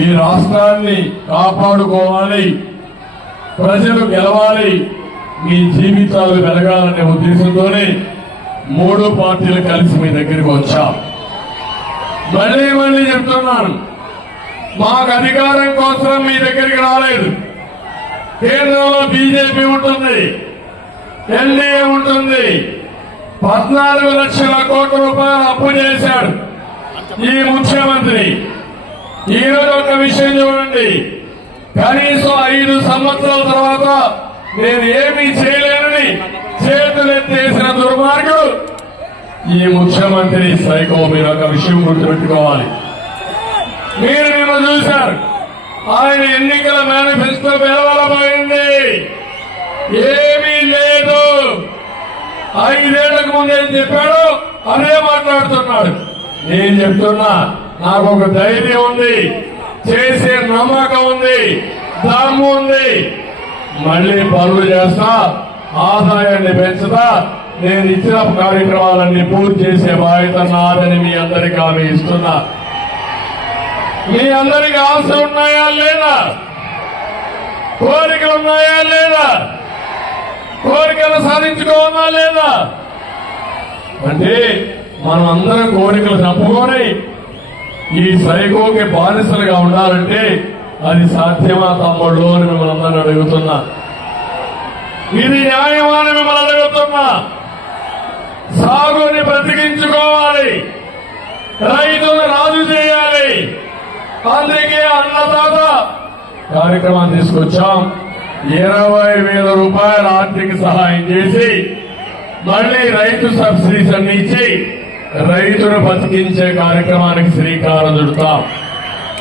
ఈ రాష్ట్రాన్ని కాపాడుకోవాలి, ప్రజలు గెలవాలి, మీ జీవితాలు వెలగాలనే ఉద్దేశంతోనే 3 పార్టీలు కలిసి మీ దగ్గరికి వచ్చాం. మళ్ళీ చెప్తున్నాను, మాకు అధికారం కోసం మీ దగ్గరికి రాలేదు. కేంద్రంలో బీజేపీ ఉంటుంది, ఎన్డీఏ ఉంటుంది. 14 లక్షల కోట్ల రూపాయలు అప్పు చేశాడు ఈ ముఖ్యమంత్రి. ఈ రోజు ఒక విషయం చూడండి, కనీసం 5 సంవత్సరాల తర్వాత నేను ఏమీ చేయలేనని చేతులెత్తేసిన దుర్మార్గుడు ఈ ముఖ్యమంత్రి సైకో. మీరు ఒక విషయం గుర్తుపెట్టుకోవాలి. మీరు నిన్న చూశారు, ఆయన ఎన్నికల మేనిఫెస్టో వెలువడబోయింది. ఏమీ లేదు. 5 ఏళ్లకు ముందు ఏం చెప్పాడు అదే మాట్లాడుతున్నాడు. నేను చెప్తున్నా, నాకు ఒక ధైర్యం ఉంది, చేసే నమ్మకం ఉంది, దమ్ము ఉంది. మళ్లీ పనులు చేస్తా, ఆదాయాన్ని పెంచుతా, నేను ఇచ్చిన కార్యక్రమాలన్నీ పూర్తి చేసే బాధ్యత నాదని మీ అందరికీ హామీ ఇస్తున్నా. మీ అందరికీ ఆశ ఉన్నాయా లేదా? కోరికలు ఉన్నాయా లేదా? కోరికలు సాధించుకోవాలా లేదా? అంటే మనం అందరం కోరికలు చంపుకొని ఈ సైకోకి బానిసలుగా ఉండాలంటే అది సాధ్యమా తమ్ముళ్ళు అని మిమ్మల్ని అందరినీ అడుగుతున్నా. ఇది న్యాయమా అని మిమ్మల్ని అడుగుతున్నా. సాగుని బ్రతికించుకోవాలి, రైతులను రాజు చేయాలి. అందుకే అన్నదాత కార్యక్రమాన్ని తీసుకొచ్చాం. 20,000 రూపాయల ఆర్థిక సహాయం చేసి మళ్లీ రైతు సబ్సిడీస్ అన్ని ఇచ్చి రైతును బతికించే కార్యక్రమానికి శ్రీకారం చుడతాం.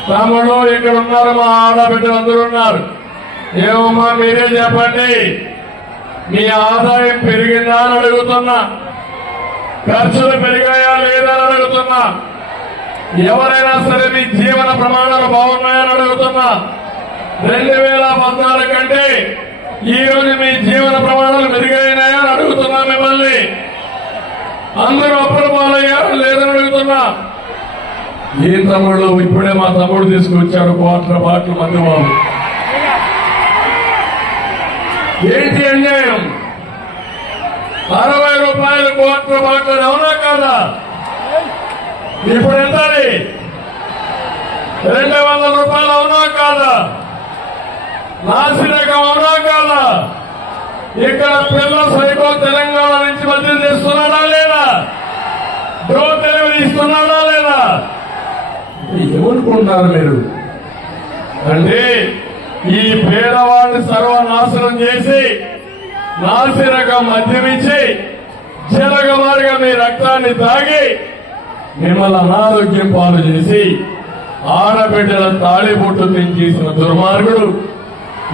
తమ్ముడు ఇక్కడ ఉన్నారు, మా ఆడబిడ్డలు అందరూ ఉన్నారు. ఏమమ్మా మీరే చెప్పండి, మీ ఆదాయం పెరిగిందా అని అడుగుతున్నా, ఖర్చులు పెరిగాయా లేదా అని అడుగుతున్నా, ఎవరైనా సరే మీ జీవన ప్రమాణాలు బాగున్నాయని అడుగుతున్నా. 2014 కంటే ఈ రోజు మీ జీవన ప్రమాణాలు మెరుగైనాయా అని అడుగుతున్నా మిమ్మల్ని. అందరూ అప్పుల పాలయ్యారు లేదని అడుగుతున్నా. ఏం తమ్ముళ్ళు, ఇప్పుడే మా తమ్ముడు తీసుకొచ్చాడు క్వార్టర్ బాటిల్ మందు బాబు. ఏంటి అన్యాయం? 60 రూపాయలు క్వార్టర్ బాటిల్, అవునా కాదా? ఇప్పుడు ఎంత? 200 రూపాయలు, అవునా కాదా? నాసిరకం, అవునా కాదా? ఇక్కడ పిల్ల సైకో తెలంగాణ నుంచి మద్యం చేస్తున్నాడా లేదా? డోర్ డెలివరీ ఇస్తున్నాడా లేదా? ఏమనుకుంటున్నారు మీరు? అంటే ఈ పేదవాడిని సర్వనాశనం చేసి నాసిరకం మద్యం ఇచ్చి చిలకమారిగా మీ రక్తాన్ని తాగి మిమ్మల్ని అనారోగ్యం పాలు చేసి ఆడబిడ్డల తాళిబొట్టు తెంచేసిన దుర్మార్గుడు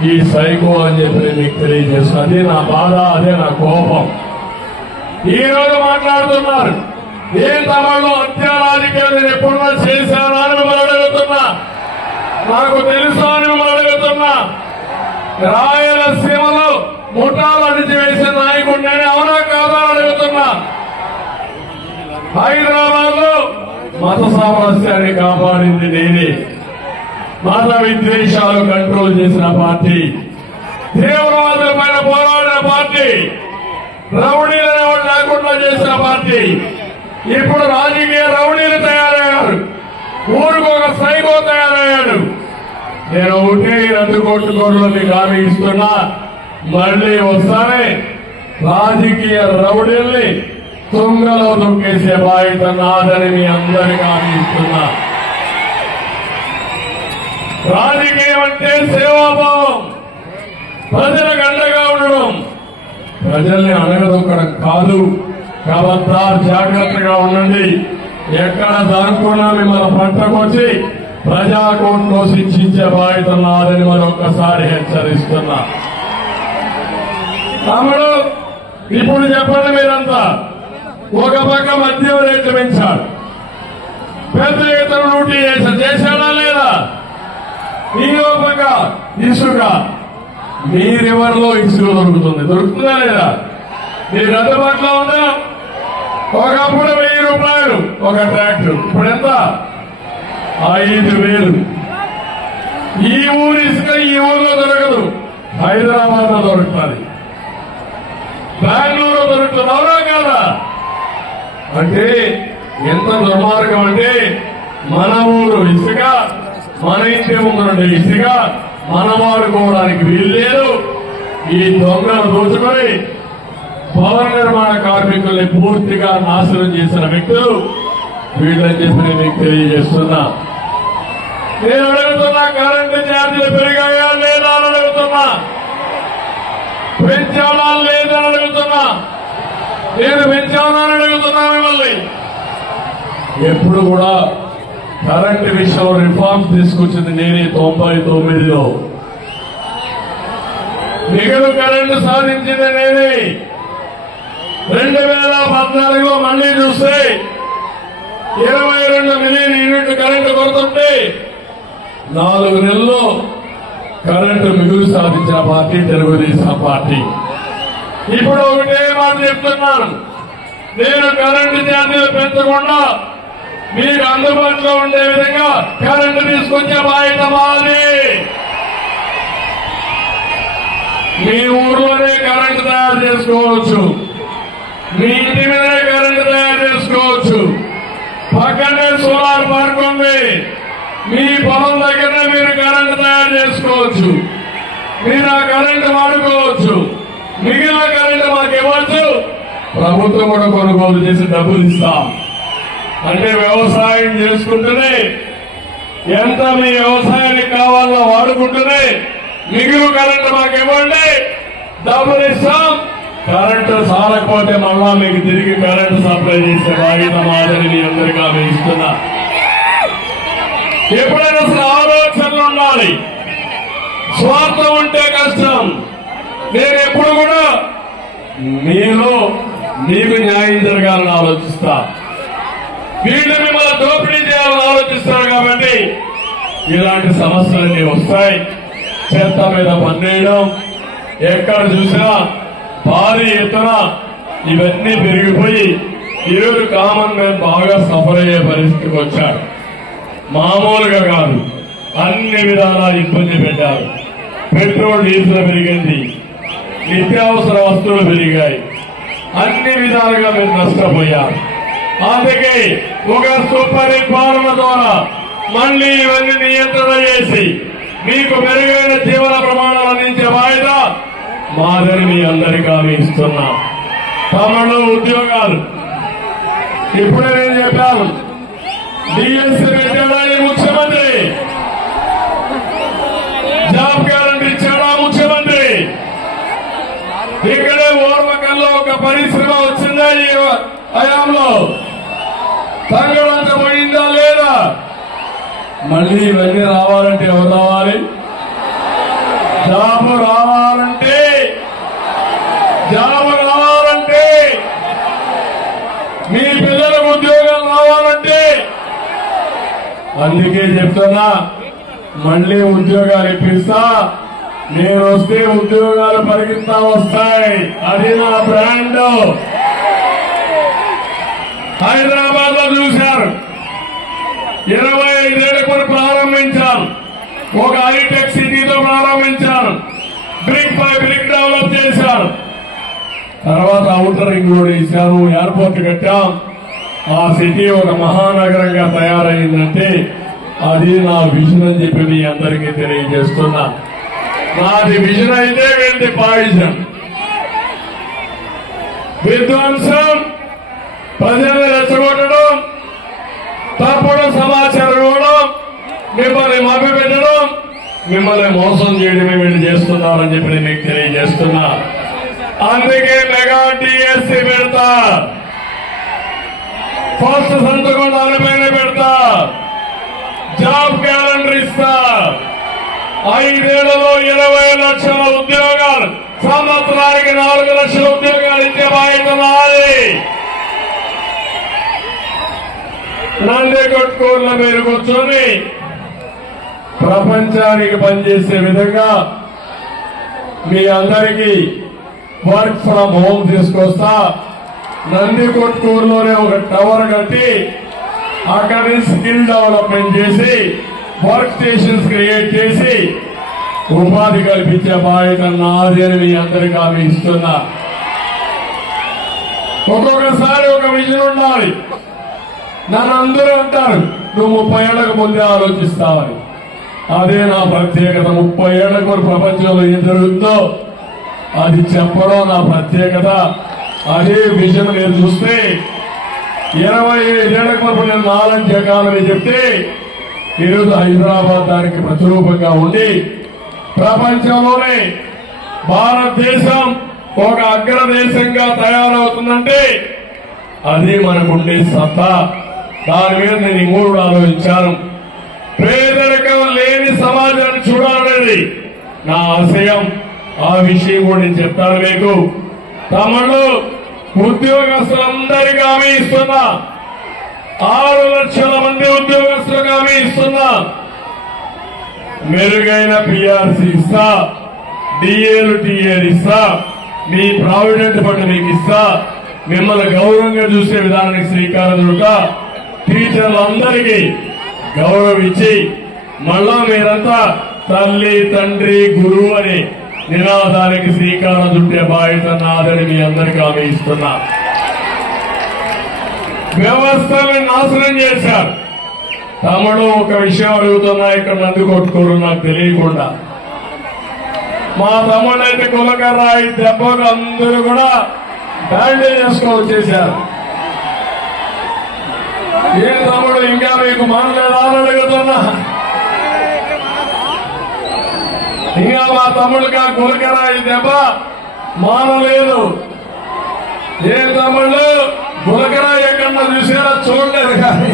ఈ సైకో అని చెప్పి నేను మీకు తెలియజేస్తాను. అదే నా బాధ, అదే నా కోపం. ఈ రోజు మాట్లాడుతున్నారు, ఏం తమలో హత్యారాజకీయాలు నేను ఎప్పుడన్నా చేశానా అని మిమ్మల్ని అడుగుతున్నా. నాకు తెలుసా అని మిమ్మల్ని అడుగుతున్నా. రాయలసీమలో ముఠాలు అణిచివేసిన నాయకుడిని, అవునా కాదా అని అడుగుతున్నా. హైదరాబాద్ లో మత సామరస్యాన్ని కాపాడింది నేనే. మత విద్వేషాలు కంట్రోల్ చేసిన పార్టీ, తీవ్రవాదులపైన పోరాడిన పార్టీ, రౌడీలను లేకుండా చేసిన పార్టీ. ఇప్పుడు రాజకీయ రౌడీలు తయారయ్యారు, ఊరికి ఒక సైకో తయారయ్యాడు. నేను ఒకటే 2 కోట్ల కోట్లు మీకు హామీ ఇస్తున్నా, మళ్లీ వస్తానే రాజకీయ రౌడీల్ని తుంగలో దొక్కేసే బాధ్యత నాదని మీ అందరికీ హామీ ఇస్తున్నా. రాజకీయం అంటే సేవాభావం, ప్రజలకు అండగా ఉండడం, ప్రజల్ని అణగదొక్కడం కాదు. ఖబర్దార్, జాగ్రత్తగా ఉండండి. ఎక్కడ జరుపుకున్నా మిమ్మల్ని పట్టకొచ్చి ప్రజాకోట్లో శిక్షించే బాధ్యత నాదని మరొకసారి హెచ్చరిస్తున్నా. తమ్ముడు, ఇప్పుడు చెప్పండి మీరంతా, ఒక పక్క మద్యం రేట్లు పెంచాడు, పెద్ద ఎత్తున లూటీ చేశాడా లేదా? ఇంకో పక్క ఇసుక, మీ రివర్లో ఇసుక దొరుకుతుందా లేదా? మీరు అందుబాటులో ఉందా? ఒకప్పుడు 1000 రూపాయలు ఒక ట్రాక్టర్, ఇప్పుడు ఎంత? 5,000. ఈ ఊరి ఇసుక ఈ ఊర్లో దొరకదు, హైదరాబాద్ లో దొరుకుతుంది, బెంగళూరులో దొరుకుతుంది. అవునా కాదా? అంటే ఎంత దుర్మార్గం అంటే మన ఊరు ఇసుక, మన ఇంటి ముందు ఇసుక మనం వాడుకోవడానికి వీల్లేదు. ఈ దొంగలు దోచుకొని భవన నిర్మాణ కార్మికుల్ని పూర్తిగా నాశనం చేసిన వ్యక్తులు వీళ్ళని చెప్పి నేను మీకు తెలియజేస్తున్నా. నేను అడుగుతున్నా, కరెంటు ఛార్జీలు పెరిగాయా లేదా అని అడుగుతున్నా, పెంచాలా లేదా అని అడుగుతున్నా. నేను పెంచానా అని అడుగుతున్నా మిమ్మల్ని. ఎప్పుడు కూడా కరెంటు విషయంలో రిఫార్మ్స్ తీసుకొచ్చింది నేనే 99లో. మిగులు కరెంటు సాధించింది నేనే. 2014లో మళ్లీ చూస్తే 22 మిలియన్ యూనిట్లు కరెంటు కొడుతుంటే 4 నెలల్లో కరెంటు మిగులు సాధించిన పార్టీ తెలుగుదేశం పార్టీ. ఇప్పుడు ఒకటే మాట చెప్తున్నాను, నేను కరెంటు ఛార్జీలు పెంచకుండా మీకు అందుబాటులో ఉండే విధంగా కరెంటు తీసుకొచ్చే బాధ్యత మాది. మీ ఊర్లోనే కరెంటు తయారు చేసుకోవచ్చు, మీ ఇంటి మీదనే కరెంటు తయారు చేసుకోవచ్చు, పక్కనే సోలార్ పార్క్ ఉంది, మీ పొలం దగ్గరనే మీరు కరెంటు తయారు చేసుకోవచ్చు, మీరు ఆ కరెంటు వాడుకోవచ్చు. మిగిలిన కరెంటు మాకు ఇవ్వచ్చు, ప్రభుత్వం కూడా కొనుగోలు చేసి డబ్బులు ఇస్తాం. అంటే వ్యవసాయం చేసుకుంటూనే ఎంత మీ వ్యవసాయానికి కావాలో వాడుకుంటూనే మిగులు కరెంటు మాకు ఇవ్వండి, డబ్బులు ఇస్తాం. కరెంటు సాలకపోతే మళ్ళా మీకు తిరిగి కరెంటు సప్లై చేసే బాధ్యత మాదని మీ అందరికీ ఆమెస్తున్నా. ఎప్పుడైనా అసలు ఆలోచనలు ఉండాలి, స్వార్థం ఉంటే కష్టం. నేను ఎప్పుడు కూడా మీలో మీకు న్యాయం జరగాలని ఆలోచిస్తా, వీళ్ళు మిమ్మల్ని దోపిడీ చేయాలని ఆలోచిస్తారు. కాబట్టి ఇలాంటి సమస్యలన్నీ వస్తాయి. చెత్త మీద పన్నేయడం, ఎక్కడ చూసినా భారీ ఎత్తున ఇవన్నీ పెరిగిపోయి ఈరోజు కామన్ మ్యాన్ బాగా సఫర్ అయ్యే పరిస్థితికి వచ్చారు. మామూలుగా కాదు, అన్ని విధాలా ఇబ్బంది పెట్టారు. పెట్రోల్ డీజిల్ పెరిగింది, నిత్యావసర వస్తువులు పెరిగాయి, అన్ని విధాలుగా మీరు నష్టపోయారు. అందుకే ఒక సుపరిపాలన ద్వారా మళ్లీ ఇవన్నీ నియంత్రణ చేసి మీకు మెరుగైన జీవన ప్రమాణాలు అందించే బాధ్యత మాదని మీ అందరికీ హామీ ఇస్తున్నా. తమలో ఉద్యోగాలు ఇప్పుడే నేను చెప్పాను, డిఎస్సీ పెట్టాడని ముఖ్యమంత్రి, జాబ్ గ్యారంటీ ఇచ్చాడా ముఖ్యమంత్రి. ఇక్కడే ఓర్వకల్లో ఒక పరిశ్రమ వచ్చిందా ఈ హయాంలో? తగ్గడంత పోయిందా లేదా? మళ్లీ ఇవన్నీ రావాలంటే ఎవరు రావాలి? జాబు రావాలంటే మీ పిల్లలకు ఉద్యోగాలు రావాలంటే, అందుకే చెప్తున్నా, మళ్లీ ఉద్యోగాలు ఇప్పిస్తా. నేను వస్తే ఉద్యోగాలు పరిగెత్తా వస్తాయి. అది నా బ్రాండ్. హైదరాబాద్ లో చూశారు, 25 ఏళ్ల కూడా ప్రారంభించాను. ఒక హైటెక్ సిటీతో ప్రారంభించాను. బ్రిక్ బై బ్రిక్ డెవలప్ చేశాను. తర్వాత ఔటర్ రింగ్ రోడ్ వేశాను, ఎయిర్పోర్ట్ కట్టాం. ఆ సిటీ ఒక మహానగరంగా తయారైందంటే అది నా విజన్ అని చెప్పి మీ అందరికీ తెలియజేస్తున్నా. నాది విజన్ అయితే వీళ్ళది పాయిజన్. విధ్వంసం, ప్రజల్ని రెచ్చగొట్టడం, తప్పుడు సమాచారం ఇవ్వడం, మిమ్మల్ని మభ్యపెట్టడం, మిమ్మల్ని మోసం చేయడమే వీళ్ళు చేస్తున్నారని చెప్పి నేను మీకు తెలియజేస్తున్నా. అందుకే మెగా డిఎస్సీ పెడతా, ఫస్ట్ సంతకం దానిపైన పెడతా, జాబ్ క్యాలెండర్ ఇస్తా. 5 ఏళ్లలో 20 లక్షల ఉద్యోగాలు, సంవత్సరానికి 4 లక్షల ఉద్యోగాలు ఇచ్చే బాధ్యత నాది. నందికొట్కూరులో మీరు కూర్చొని ప్రపంచానికి పనిచేసే విధంగా మీ అందరికీ వర్క్ ఫ్రం హోమ్ తీసుకొస్తా. నందికొట్కూరులోనే ఒక టవర్ కట్టి అక్కడి స్కిల్ డెవలప్మెంట్ చేసి వర్క్ స్టేషన్స్ క్రియేట్ చేసి ఉపాధి కల్పించే బాధ్యత నాది అని మీ అందరికీ హామీ ఇస్తున్నా. ఒక్కొక్కసారి ఒక విజన్ ఉండాలి. నన్ను అందరూ అంటారు నువ్వు 30 ఏళ్లకు ముందే ఆలోచిస్తావని. అదే నా ప్రత్యేకత. 30 ఏళ్లకు ప్రపంచంలో ఏం జరుగుతుందో అది చెప్పడం నా ప్రత్యేకత. అదే విజన్ మీరు చూస్తే 25 ఏళ్లకు ముందు నేను నాలెడ్జ్ ఎకానమీ చెప్తే ఈరోజు హైదరాబాద్ దానికి ప్రతిరూపంగా ఉండి ప్రపంచంలోనే భారతదేశం ఒక అగ్రదేశంగా తయారవుతుందంటే అది మనకుండే సత్తా. దాని మీద నేను ఇంకోటి ఆలోచించాను. పేదరికం లేని సమాజాన్ని చూడాలనేది నా ఆశయం. ఆ విషయం కూడా నేను చెప్తాను మీకు. తమలో ఉద్యోగస్తులందరికీ హామీ ఇస్తున్నా. 6 లక్షల మంది ఉద్యోగస్తులకు హామీ ఇస్తున్నా. మెరుగైన పిఆర్సీ ఇస్తా, డిఏలు టీఏలు ఇస్తా, మీ ప్రావిడెంట్ ఫండ్ మీకు ఇస్తా, మిమ్మల్ని గౌరవంగా చూసే విధానానికి శ్రీకారం చుట్టా, టీచర్లందరికీ గౌరవం ఇచ్చి మళ్ళా మీరంతా తల్లి తండ్రి గురువు అని నినాదానికి శ్రీకారం చుట్టే బాధ్యత నాదని మీ అందరికీ హామీ ఇస్తున్నా. వ్యవస్థలను నాశనం చేశారు. తమలో ఒక విషయం అడుగుతున్నా, ఇక్కడ నంది కొట్టుకోరు నాకు తెలియకుండా. మా తమ్ముడైతే కులకర్ర దెబ్బకు అందరూ కూడా బ్యాండేజ్ చేసుకొని వచ్చేశారు. ఏ తమ్ముడు ఇంకా మీకు మానలేదా అని అడుగుతున్నా. ఇంకా మా తమ్ముడికి ఆ కులకర్ర దెబ్బ మానలేదు. ఏ తమ్ముళ్ళు గులకర ఎక్కడన్నా చూసారా చూడలేదు, కానీ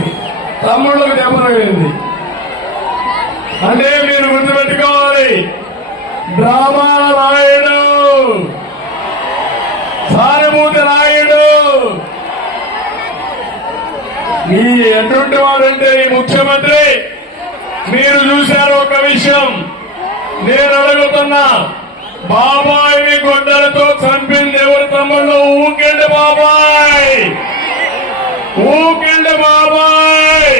తమ్ముళ్ళకు దెబ్బతగిలింది. అంటే మీరు గుర్తుపెట్టుకోవాలి, డ్రామా రాయుడు, సానుభూతి రాయుడు మీ ఎటువంటి వాడంటే ఈ ముఖ్యమంత్రి. మీరు చూశారు ఒక విషయం, నేను అడుగుతున్నా, బాబాయిని గొడ్డలతో చంపింది ఎవరు తమ్ముళ్ళు? ఊకెండి బాబాయ్, ఊకెండి బాబాయ్,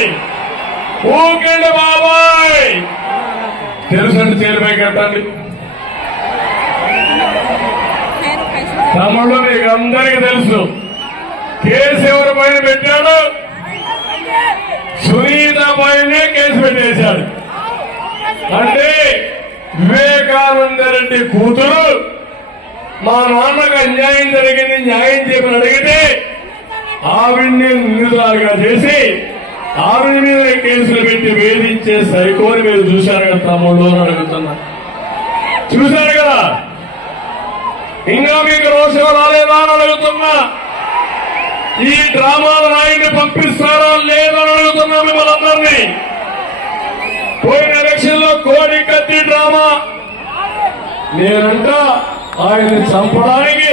ఊకెండి బాబాయ్. తెలుసండి, చేరుపై కట్టండి తమ్ముళ్ళు. మీకు అందరికీ తెలుసు కేసు ఎవరి పైన పెట్టాడు? సునీత పైనే కేసు పెట్టేశాడు. అంటే వివేకానంద రెడ్డి కూతురు మా నాన్నకు అన్యాయం జరిగింది, న్యాయం చేయమని అడిగితే ఆవిడ్ని నిందితురాలుగా చేసి ఆవిడ మీద కేసులు పెట్టి వేధించే సైకోని మీరు చూశారు కదా తమ్ముళ్ళు అని అడుగుతున్నా. చూశారు కదా? ఇంకా మీకు రోషం రాలేదా అని అడుగుతున్నా. ఈ డ్రామాల నాయకుని పంపిస్తారా లేదని అడుగుతున్నా మిమ్మల్ని అందరినీ. పోయిన ఎలక్షన్ లో కోడి కత్తి డ్రామా, నేనంట ఆయన్ని చంపడానికి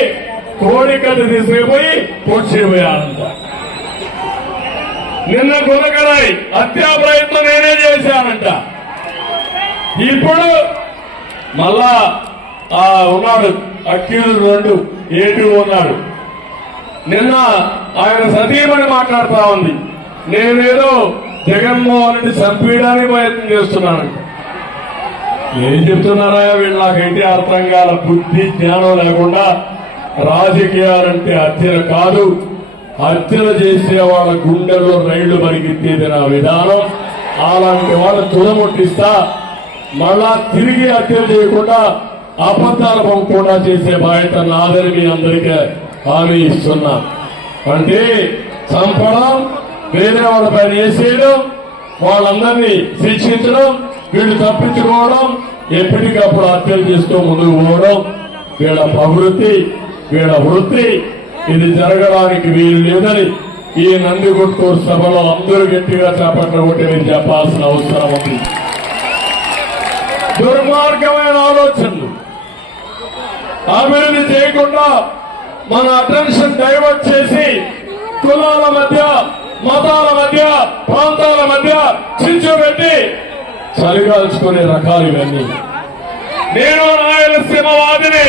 కోడి కత్తి తీసుకుపోయి పొడిచిపోయానంట. నిన్న గులకరాయి హత్యా ప్రయత్నం నేనే చేశానంట. ఇప్పుడు మళ్ళా ఉన్నాడు అక్యూజ్ 2 A2 ఉన్నాడు. నిన్న ఆయన సతీమణి మాట్లాడుతా ఉంది, నేనేదో జగన్మోహన్ రెడ్డి చంపేయడానికి ప్రయత్నం చేస్తున్నానంట. ఏం చెప్తున్నారా వీళ్ళు? నాకైతే అర్థం కాల. బుద్ధి జ్ఞానం లేకుండా రాజకీయాలంటే హత్యలు కాదు, హత్యలు చేసే వాళ్ళ గుండెల్లో రైళ్లు పరిగెత్తేది నా విధానం. అలాంటి వాళ్ళు తుదముట్టిస్తా, మళ్ళా తిరిగి హత్యలు చేయకుండా అబద్దాలు పంపకుండా చేసే బాధ్యత నాదని మీ అందరికీ హామీ ఇస్తున్నా. అంటే చంపడం, వేరే వాళ్ళ పైన వేసేయడం, వాళ్ళందరినీ శిక్షించడం, వీళ్ళు తప్పించుకోవడం, ఎప్పటికప్పుడు హత్యలు చేస్తూ ముందుకు పోవడం వీళ్ళ ప్రవృత్తి, వీళ్ళ వృత్తి. ఇది జరగడానికి వీలు లేదని ఈ నందికొట్కూరు సభలో అందరూ గట్టిగా చేపట్టడం ఒకటి నేను చెప్పాల్సిన అవసరం ఉంది. దుర్మార్గమైన ఆలోచనలు అభివృద్ధి చేయకుండా మన అటెన్షన్ డైవర్ట్ చేసి కులాల మధ్య, మతాల మధ్య, ప్రాంతాల మధ్య చించబెట్టి చలిగాల్చుకునే రకాలు ఇవన్నీ. నేను రాయలసీమవాదిని,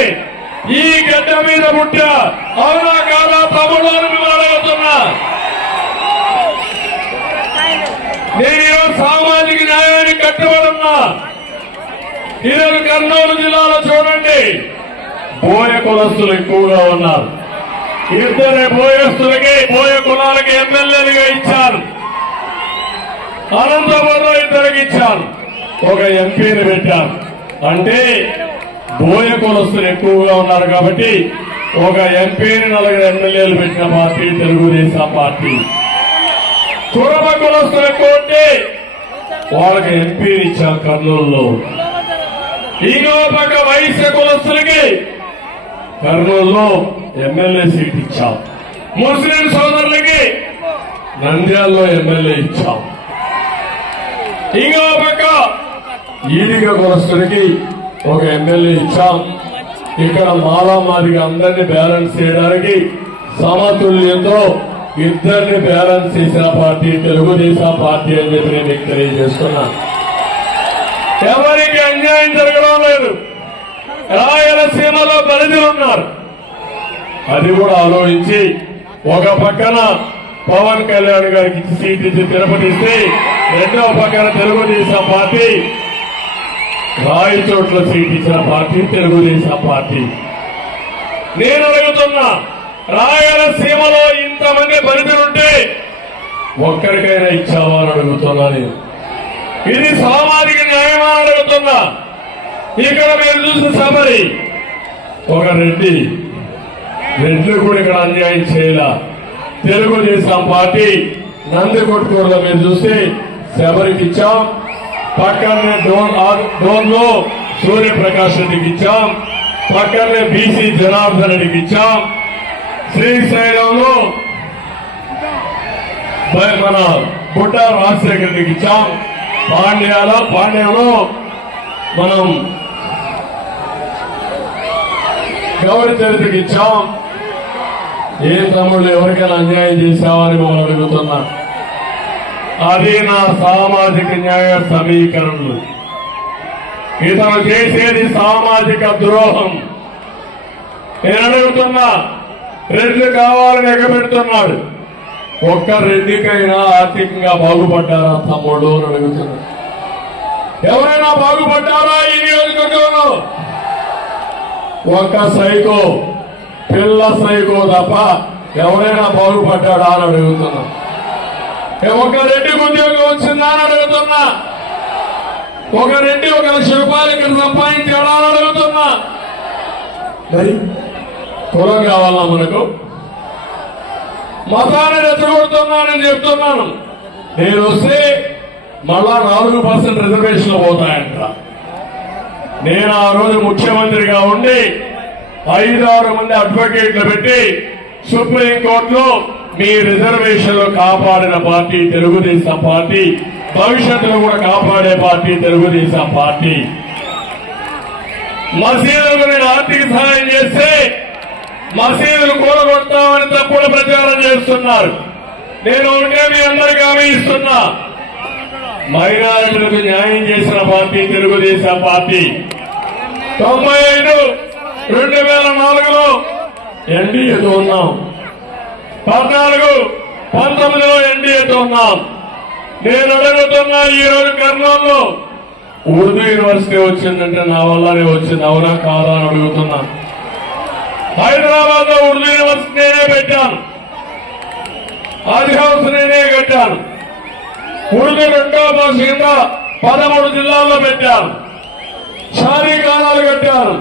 ఈ గడ్డ మీద పుట్టా, అవునా కాదా తమ్ముడు అని అడుగుతున్నా. నేను సామాజిక న్యాయానికి కట్టుబడి ఉన్నా. ఈరోజు కర్నూలు జిల్లాలో చూడండి, బోయ కులస్తులు ఎక్కువగా ఉన్నారు. ఇద్దరు బోయస్తులకి బోయ కులాలకి ఎమ్మెల్యేలుగా ఇచ్చారు. అనంతపురంలో ఇద్దరికి ఇచ్చారు. ఒక ఎంపీని పెట్టారు. అంటే బోయ కులస్తులు ఎక్కువగా ఉన్నారు కాబట్టి ఒక ఎంపీని 4 ఎమ్మెల్యేలు పెట్టిన పార్టీ తెలుగుదేశం పార్టీ. కురబ కులస్తులు ఎక్కువ ఉంటే వాళ్ళకి ఎంపీని ఇచ్చాం కర్నూలులో. ఇంకో పక్క వైశ్య కులస్తులకి కర్నూలులో ఎమ్మెల్యే సీట్ ఇచ్చాం. ముస్లిం సోదరులకి నంద్యాలలో ఎమ్మెల్యే ఇచ్చాం. ఇంకో పక్క ఈడిగ కులస్తులకి ఒక ఎమ్మెల్యే ఇచ్చాం. ఇక్కడ మాలామాదిగా అందరినీ బ్యాలెన్స్ చేయడానికి సమతుల్యంతో ఇద్దరిని బ్యాలెన్స్ చేసిన పార్టీ తెలుగుదేశం పార్టీ అని చెప్పి నేను మీకు తెలియజేస్తున్నా. ఎవరికి అన్యాయం జరగడం లేదు. రాయలసీమలో బలిదులున్నారు. అది కూడా ఆలోచించి ఒక పక్కన పవన్ కళ్యాణ్ గారికి సీట్ ఇచ్చి తిరుపతిస్తే, రెండవ పక్కన తెలుగుదేశం పార్టీ రాయచోట్ల సీట్ ఇచ్చిన పార్టీ తెలుగుదేశం పార్టీ. నేను అడుగుతున్నా, రాయలసీమలో ఇంతమంది బలిదులుంటే ఒక్కరికైనా ఇచ్చావా అని అడుగుతున్నా నేను. ఇది సామాజిక న్యాయమా అని అడుగుతున్నా. ఇక్కడ మీరు చూసిన సబరి ఒక రెడ్లు కూడా ఇక్కడ అన్యాయం చేయాల. తెలుగుదేశం పార్టీ నందికొట్కూరులో మీరు చూస్తే శబరికి ఇచ్చాం. పక్కనే డోన్లో సూర్యప్రకాష్ రెడ్డికి ఇచ్చాం. పక్కనే బీసీ జనార్దన్ రెడ్డికి ఇచ్చాం. శ్రీశైలంలో మన బుట్ట రాజశేఖర రెడ్డికి ఇచ్చాం. పాండ్యంలో మనం గౌరీ చరిత్రకి ఇచ్చాం. ఏ తమ్ముళ్ళు ఎవరికైనా అన్యాయం చేశామని మనం అడుగుతున్నా. అది నా సామాజిక న్యాయ సమీకరణలు. ఇతను చేసేది సామాజిక ద్రోహం. నేను అడుగుతున్నా, రెడ్లు కావాలని ఎగబెడుతున్నాడు. ఒక్క రెడ్డికైనా ఆర్థికంగా బాగుపడ్డారా తమ్ముడు అని అడుగుతున్నా. ఎవరైనా బాగుపడ్డారా ఈ నియోజకవర్గంలో? ఒక్క సైకో, పిల్ల సైకో తప్ప ఎవరైనా బాగుపడ్డాడా అని అడుగుతున్నా. ఒక రెడ్డికి ఉద్యోగం వచ్చిందా అని అడుగుతున్నా. ఒక రెడ్డి 1 లక్ష రూపాయలు ఇక్కడ సంపాదించాడా అని అడుగుతున్నా. మరి కులం కావాలా మనకు? మతాన్ని రెచ్చగొడుతున్నానని చెప్తున్నాను. నేను వస్తే మళ్ళా 4% రిజర్వేషన్లు పోతాయంట. నేను ఆ రోజు ముఖ్యమంత్రిగా ఉండి 5-6 మంది అడ్వకేట్లు పెట్టి సుప్రీంకోర్టులో మీ రిజర్వేషన్లు కాపాడిన పార్టీ తెలుగుదేశం పార్టీ. భవిష్యత్తులో కూడా కాపాడే పార్టీ తెలుగుదేశం పార్టీ. మసీదులకు నేను ఆర్థిక సహాయం చేస్తే మసీదులు కూలగొడతామని తప్పుడు ప్రచారం చేస్తున్నారు. నేను ఉంటే మీ అందరికీ హామీ ఇస్తున్నా, మైనారిటీలకు న్యాయం చేసిన పార్టీ తెలుగుదేశం పార్టీ. 2004లో ఎన్డీఏతో ఉన్నాం. 19లో ఎన్డీఏతో ఉన్నాం. నేను అడుగుతున్నా, ఈ రోజు కర్నూలులో ఉర్దూ యూనివర్సిటీ వచ్చిందంటే నా వల్లనే వచ్చింది, అవునా కాదా అని అడుగుతున్నా. హైదరాబాద్ లో ఉర్దూ యూనివర్సిటీ నేనే పెట్టాను. ఆది హౌస్ నేనే కట్టాను. ఉర్దూ 2వ భాష కింద 13 జిల్లాల్లో పెట్టాను. షాదీ ఖానాలు కట్టాను.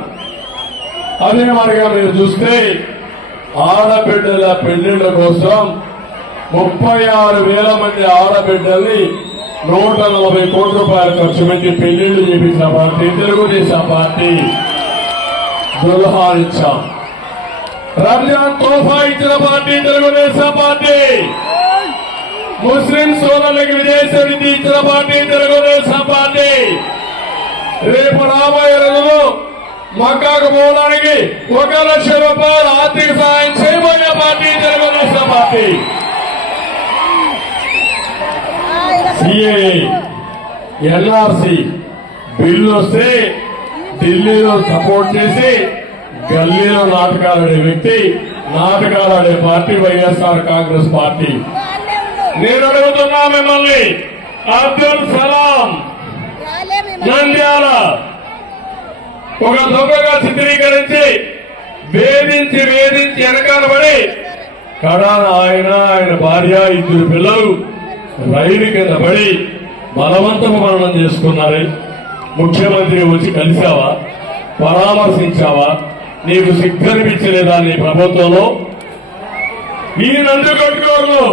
అదే మరిగా మీరు చూస్తే ఆడబిడ్డల పెళ్లిళ్ల కోసం 36,000 మంది ఆడబిడ్డల్ని 140 కోట్ల రూపాయలు ఖర్చు పెట్టి పెళ్లిళ్లు చేపించిన పార్టీ తెలుగుదేశం పార్టీ. దుల్హా ఇచ్చాం. రంజాన్ తోఫా ఇచ్చిన పార్టీ తెలుగుదేశం పార్టీ. ముస్లిం సోదరులకు విదేశీ విద్య ఇచ్చిన పార్టీ తెలుగుదేశం పార్టీ. రేపు రాబోయే రోజుల్లో మక్కాకు పోవడానికి 1 లక్ష రూపాయలు ఆర్థిక సహాయం చేయబోయే party Telugu Desam party. CAA NRC bill వస్తే ఢిల్లీలో సపోర్ట్ చేసి గల్లీలో నాటకాలాడే వ్యక్తి, నాటకాలాడే పార్టీ వైఎస్ఆర్ కాంగ్రెస్ పార్టీ. నేను అడుగుతున్నా మిమ్మల్ని, అబ్దుల్ సలాం నంద్యాల ఒక దొంగగా చిత్రీకరించి వేధించి వెనకాల పడి కడాన ఆయన భార్య 2 పిల్లలు రైలు కింద పడి బలవంతపు మరణం చేసుకున్నారు. ముఖ్యమంత్రి వచ్చి కలిశావా, పరామర్శించావా? నీకు సిగ్గనిపించలేదా నీ ప్రభుత్వంలో? ఈ నందికొట్కూరులో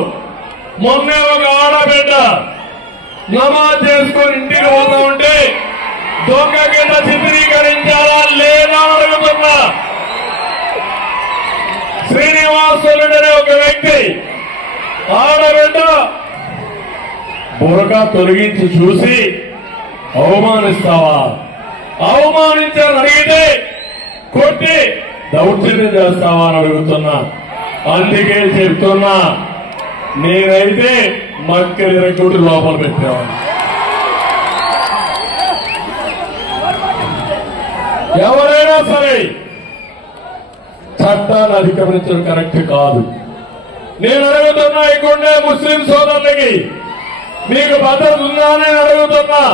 మొన్నే ఒక ఆడబిడ్డ నమాజ్ చేసుకుని ఇంటికి పోతా ఉంటే దొంగ కింద చిత్రీకరించాలా లేదా అడుగుతున్నా. శ్రీనివాసులుడనే ఒక వ్యక్తి ఆడబిడ్డ బురక తొలగించి చూసి అవమానిస్తావా? అవమానించాలని అడిగితే కొట్టి దౌర్జన్యం చేస్తావా అని అడుగుతున్నా. అందుకే చెప్తున్నా, నేనైతే మక్కలి రెగ్గుడు లోపల పెట్టేవాడిని. ఎవరైనా సరే చట్టాన్ని అధిగమించడం కరెక్ట్ కాదు. నేను అడుగుతున్నా, ఇక్కడే ముస్లిం సోదరులకి మీకు భద్రత ఉందా అని అడుగుతున్నా.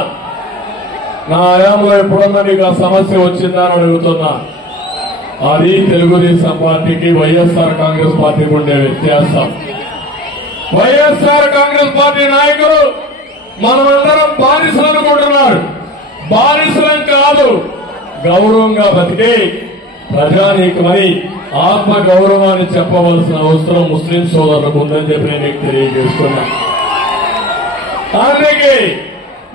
నా హయాంలో ఎప్పుడన్నా నీకు ఆ సమస్య వచ్చిందా అని అడుగుతున్నా. అది తెలుగుదేశం పార్టీకి వైఎస్ఆర్ కాంగ్రెస్ పార్టీకి ఉండే వ్యత్యాసం. వైఎస్ఆర్ కాంగ్రెస్ పార్టీ నాయకులు మనమందరం బానిసలు అనుకుంటున్నారు. బానిసలం కాదు, గౌరవంగా బతికే ప్రజానీకమని ఆత్మ గౌరవాన్ని చెప్పవలసిన అవసరం ముస్లిం సోదరులకు ఉందని చెప్పి నేను తెలియజేస్తున్నా. అందుకే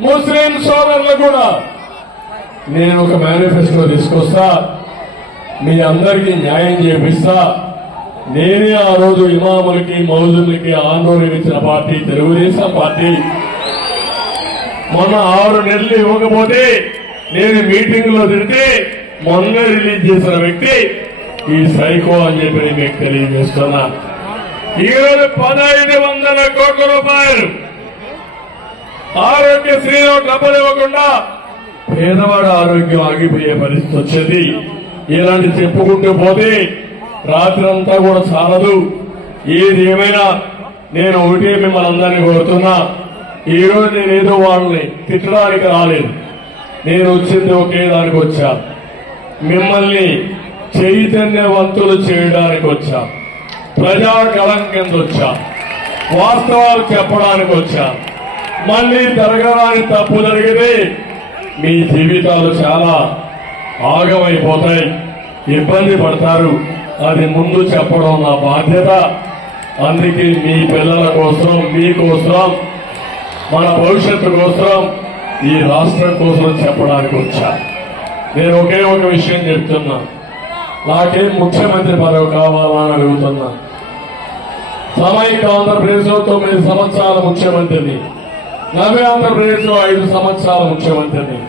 ముస్లిం సోదరులు కూడా నేను ఒక మేనిఫెస్టో తీసుకొస్తా, మీ అందరికీ న్యాయం చేపిస్తా. నేనే ఆ రోజు ఇమాములకి మౌజులకి ఆందోళన ఇచ్చిన పార్టీ తెలుగుదేశం పార్టీ. మొన్న 6 నెలలు ఇవ్వకపోతే నేను మీటింగ్ లో తిరిగితే మొన్న రిలీజ్ చేసిన వ్యక్తి ఈ సైకో అని చెప్పి మీకు తెలియజేస్తున్నా. ఈరోజు 1500 కోట్ల రూపాయలు ఆరోగ్యశ్రీలో డబ్బులు ఇవ్వకుండా పేదవాడు ఆరోగ్యం ఆగిపోయే పరిస్థితి వచ్చేది. ఇలాంటి చెప్పుకుంటూ పోతే రాత్రంతా కూడా చాలదు. ఏది ఏమైనా నేను ఒకటే మిమ్మల్ని అందరినీ కోరుతున్నా. ఈ రోజు నేనేదో వాళ్ళని తిట్టడానికి రాలేదు. నేను వచ్చింది ఒకే దానికి వచ్చా, మిమ్మల్ని చైతన్యవంతులు చేయడానికి వచ్చా, ప్రజా కళం కింద వచ్చా, వాస్తవాలు చెప్పడానికి వచ్చా. మళ్లీ జరగడానికి తప్పు జరిగితే మీ జీవితాలు చాలా ఆగమైపోతాయి, ఇబ్బంది పడతారు. అది ముందు చెప్పడం నా బాధ్యత. అందుకే మీ పిల్లల కోసం, మీకోసం, మన భవిష్యత్తు కోసం, ఈ రాష్ట్రం కోసం చెప్పడానికి వచ్చా. నేను ఒకే ఒక విషయం చెప్తున్నా, నాకేం ముఖ్యమంత్రి పదవి కావాలని అడుగుతున్నా. సమైక్య ఆంధ్రప్రదేశ్ లో 9 సంవత్సరాల ముఖ్యమంత్రిని, నవ్య ఆంధ్రప్రదేశ్ లో 5 సంవత్సరాల ముఖ్యమంత్రిని,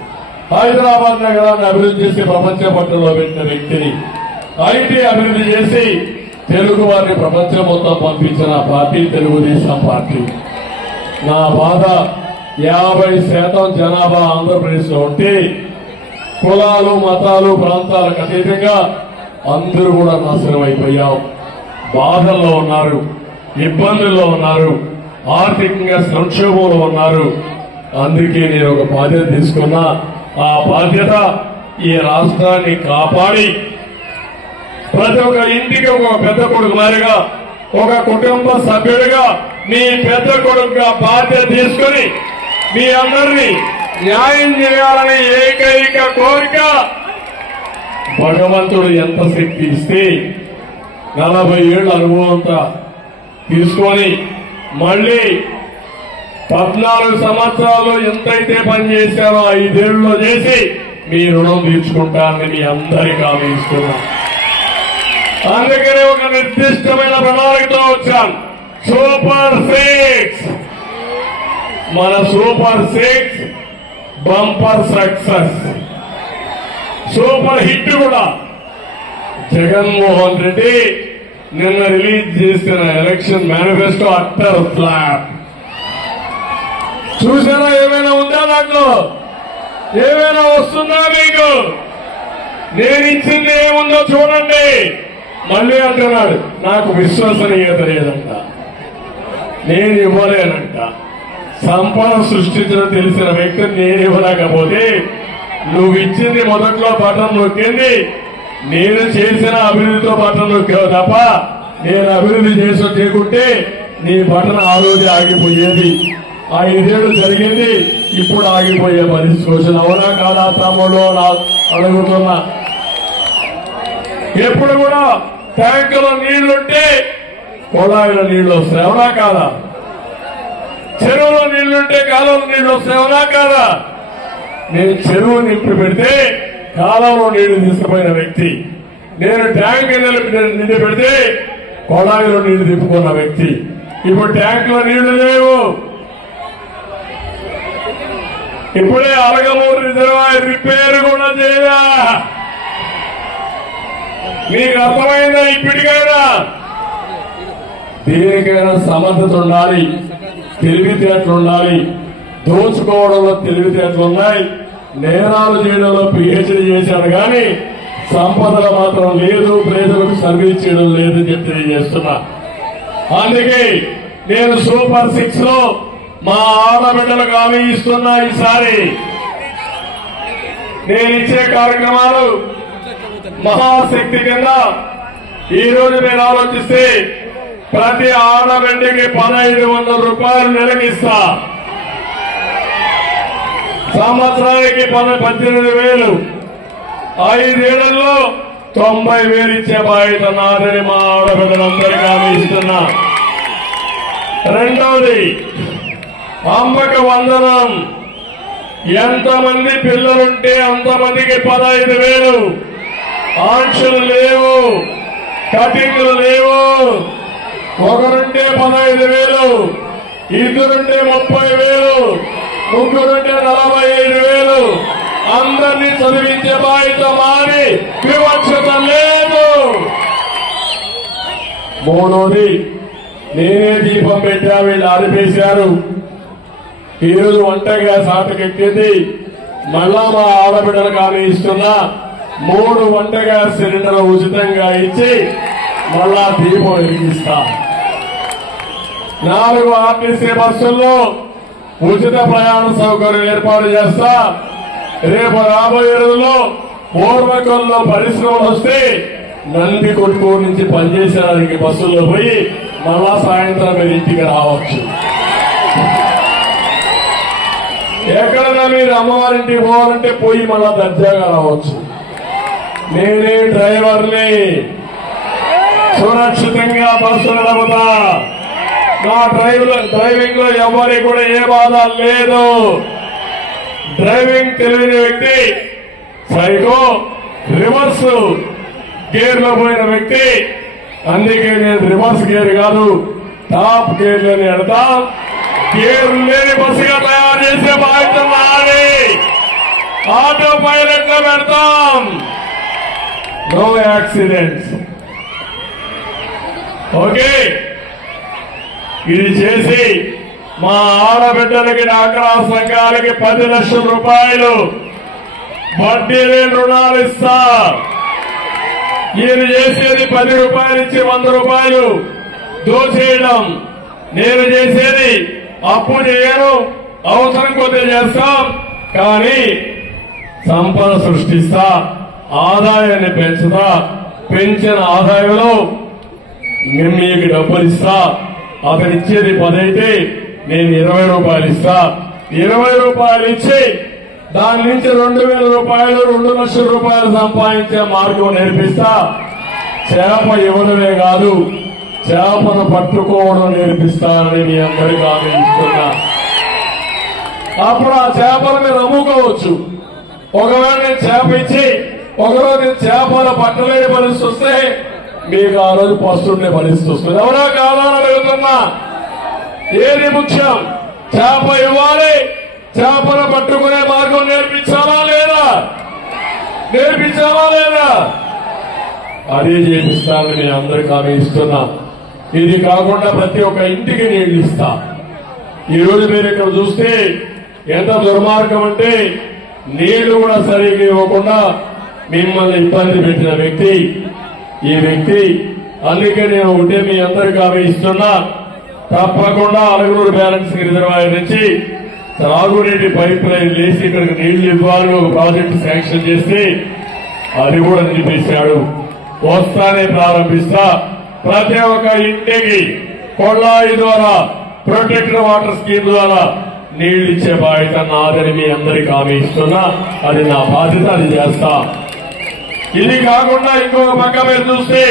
హైదరాబాద్ నగరాన్ని అభివృద్ధి చేసి ప్రపంచ పట్టణంలో పెట్టిన వ్యక్తిని, ఐటీ అభివృద్ధి చేసి తెలుగు వారిని ప్రపంచం మొత్తం పంపించిన పార్టీ తెలుగుదేశం పార్టీ. నా బాధ 50% జనాభా ఆంధ్రప్రదేశ్ లో ఉంటే కులాలు, మతాలు, ప్రాంతాలకు అతీతంగా అందరూ కూడా నాశనం అయిపోయాం. బాధల్లో ఉన్నారు, ఇబ్బందుల్లో ఉన్నారు, ఆర్థికంగా సంక్షోభంలో ఉన్నారు. అందుకే నేను ఒక బాధ్యత తీసుకున్నా. ఆ బాధ్యత ఈ రాష్ట్రాన్ని కాపాడి ప్రతి ఒక్క ఇంటికి ఒక పెద్ద కొడుకు మారిగా, ఒక కుటుంబ సభ్యుడిగా మీ పెద్ద కొడుకుగా బాధ్యత తీసుకుని మీ అందరినీ న్యాయం చేయాలని ఏకైక కోరిక. భగవంతుడు ఎంత శక్తి ఇస్తే 40 ఏళ్ల అనుభవంతో తీసుకొని మళ్లీ 14 సంవత్సరాలు ఎంతైతే పనిచేశారో 5 ఏళ్లలో చేసి మీ రుణం తీర్చుకుంటానని మీ అందరికీ హామీ ఇస్తున్నా. అందుకనే ఒక నిర్దిష్టమైన ప్రణాళికతో వచ్చాను. సూపర్ 6, మన super 6 bumper success, super hit కూడా. జగన్మోహన్ రెడ్డి నిన్న రిలీజ్ చేసిన ఎలక్షన్ మేనిఫెస్టో అట్టర్ ఫ్లాప్. చూసారా? ఏమైనా ఉందా దాంట్లో? ఏమైనా వస్తుందా మీకు? నేను ఇచ్చింది ఏముందో చూడండి. మళ్లీ అంటున్నాడు నాకు విశ్వసనీయత లేదంట, నేను ఇవ్వలేనంట. సంపద సృష్టించడం తెలిసిన వ్యక్తిని నేను ఇవ్వలేకపోతే నువ్వు ఇచ్చింది మొదట్లో బటన్ నొక్కింది నేను చేసిన అభివృద్ధితో బటన్ నొక్కావు తప్ప నేను అభివృద్ధి చేయకుంటే నీ బటన్ ఆ రోజు ఆగిపోయేది. 5 ఏళ్లు జరిగింది, ఇప్పుడు ఆగిపోయే పరిస్థితి వచ్చింది. అవునా కాదా తమ్ముడు అడుగుతున్నా. ఎప్పుడు కూడా ట్యాంకులో నీళ్లుంటే కుళాయిలో నీళ్లు వస్తాయి. అవునా కాదా? చెరువులో నీళ్లుంటే కాలువలో నీళ్లు వస్తాయి. అవునా కాదా? నేను చెరువు నింపి పెడితే కాలంలో నీళ్లు తీసుకుపోయిన వ్యక్తి. నేను ట్యాంక్ నిండి పెడితే కొళాయిలో నీళ్లు తిప్పుకున్న వ్యక్తి. ఇప్పుడు ట్యాంకులో నీళ్లు లేవు. ఇప్పుడే అలగమూరు రిజర్వాయర్ రిపేర్ కూడా చేయా. మీకు అర్థమైందా? ఇప్పటికైనా దేనికైనా సమర్థత ఉండాలి, తెలివితేటలు ఉండాలి. దోచుకోవడంలో తెలివితేటలు ఉన్నాయి, నేరాలు చేయడంలో పిహెచ్డీ చేశాడు కానీ సంపదలు మాత్రం లేదు, ప్రజలకు సర్వీస్ చేయడం లేదని చెప్పి తెలియజేస్తున్నా. అందుకే నేను సూపర్ 6 లో మా ఆడబిడ్డలకు హామీ ఇస్తున్నా. ఈసారి నేను ఇచ్చే కార్యక్రమాలు మహాశక్తి కింద ఈ రోజు నేను ఆలోచిస్తే ప్రతి ఆడబిడ్డకి 1500 రూపాయలు నెలకిస్తా. సంవత్సరానికి 18,000. 5 ఏళ్లలో 90,000 ఇచ్చే బాధ్యత నాదని మా ఆడబిడ్డలందరికీ హామీ ఇస్తున్నా. రెండవది అమ్మకు వందనం. ఎంతమంది పిల్లలుంటే అంతమందికి 15,000. ఆంక్షలు లేవు, కటింగ్లు లేవు. ఒకరుంటే 15,000, ఇద్దరుంటే 30,000, ముగ్గురుంటే 45,000. అందరినీ చదివించే బాధ్యత మారి వివక్షత లేదు. మూడోది నేనే దీపం పెట్టా, వీళ్ళు ఆరిపేశారు. ఈరోజు వంట గ్యాస్ ఆటకెక్కింది. మళ్ళా మా ఆడబిడ్డలకు హామీ ఇస్తున్నా. 3 వంట గ్యాస్ సిలిండర్లు ఉచితంగా ఇచ్చి మళ్ళా దీపం వెలిగిస్తా. 4 ఆర్టీసీ బస్సుల్లో ఉచిత ప్రయాణ సౌకర్యం ఏర్పాటు చేస్తా. రేపు రాబోయే రోజుల్లో పూర్వకంలో పరిశ్రమలు వస్తే నంది కొట్టుకోడు నుంచి పనిచేసేదానికి బస్సుల్లో పోయి మళ్ళా సాయంత్రం మీరు ఇంటికి రావచ్చు. ఎక్కడైనా మీరు అమ్మవారింటికి పోవాలంటే పోయి మళ్ళా దర్జాగా రావచ్చు. నేనే డ్రైవర్ని, సురక్షితంగా బస్సు నడుపుతా. నా డ్రైవింగ్ లో ఎవరికి కూడా ఏ బాధ లేదు. డ్రైవింగ్ తెలియని వ్యక్తి సైకో, రివర్స్ గేర్ లో పోయిన వ్యక్తి. అందుకే నేను రివర్స్ గేర్ కాదు టాప్ గేర్ లోని ఎడతా. గేర్ లేని బస్సుగా తయారు చేసే బాధ్యత నాది. ఆటో పైలట్ లో పెడతాం. No accidents. ఓకే, ఇది చేసి మా ఆడబిడ్డలకి డ్వాక్రా సంఘాలకి 10 లక్షల రూపాయలు వడ్డీ లేని రుణాలు ఇస్తా. ఈయన చేసేది 10 రూపాయలు ఇచ్చి 100 రూపాయలు దోచేయడం. నేను చేసేది అప్పు చేయను, అవసరం కొద్ది చేస్తాం, కానీ సంపద సృష్టిస్తా, ఆదాయాన్ని పెంచుతా. పెంచిన ఆదాయంలో మీకు డబ్బులు ఇస్తా. అతను ఇచ్చేది 10 అయితే నేను 20 రూపాయలు ఇస్తా. 20 రూపాయలు ఇచ్చి దాని నుంచి 2,000 రూపాయలు, 2 లక్షల రూపాయలు సంపాదించే మార్గం నేర్పిస్తా. చేప ఇవ్వడమే కాదు, చేపను పట్టుకోవడం నేర్పిస్తానని మీ అందరికీ హామీ ఇస్తున్నా. అప్పుడు ఆ చేపలు మీరు అమ్ముకోవచ్చు. ఒకవేళ నేను చేప ఇచ్చి ఒకరోజు నేను చేపలు పట్టలేని పరిస్థితి వస్తే మీకు ఆ రోజు పస్తుండే పరిస్థితి వస్తుంది. ఎవరో కావాలని అడుగుతున్నా. ఏది ముఖ్యం? చేప ఇవ్వాలి, చేపను పట్టుకునే మార్గం నేర్పించాలా లేదా? నేర్పించాలా లేదా? అదే చేపిస్తానని నేను అందరికీ హామీ ఇస్తున్నా. ఇది కాకుండా ప్రతి ఒక్క ఇంటికి నీళ్లు ఇస్తా. ఈ రోజు మీరు ఇక్కడ చూస్తే ఎంత దుర్మార్గం అంటే నీళ్లు కూడా సరిగ్గా ఇవ్వకుండా మిమ్మల్ని ఇబ్బంది పెట్టిన వ్యక్తి ఈ వ్యక్తి. అందుకే నేను ఉంటే మీ అందరికీ హామీ ఇస్తున్నా. తప్పకుండా అలగనూరు బ్యాలెన్సింగ్ రిజర్వాయర్ నుంచి త్రాగునీటి పైప్ లైన్ వేసి ఇక్కడికి నీళ్లు ఇవ్వాలని ఒక ప్రాజెక్టు శాంక్షన్ చేస్తే అది కూడా నిలిపేశాడు. వస్తానే ప్రారంభిస్తా. ప్రతి ఒక్క ఇంటికి కొళ్ళాయి ద్వారా ప్రొటెక్టెడ్ వాటర్ స్కీమ్ ద్వారా నీళ్లు ఇచ్చే బాధ్యత నాదని మీ అందరికీ హామీ ఇస్తున్నా. అది నా బాధ్యత, అది చేస్తా. ఇది కాకుండా ఇంకొక పక్క మీరు చూస్తే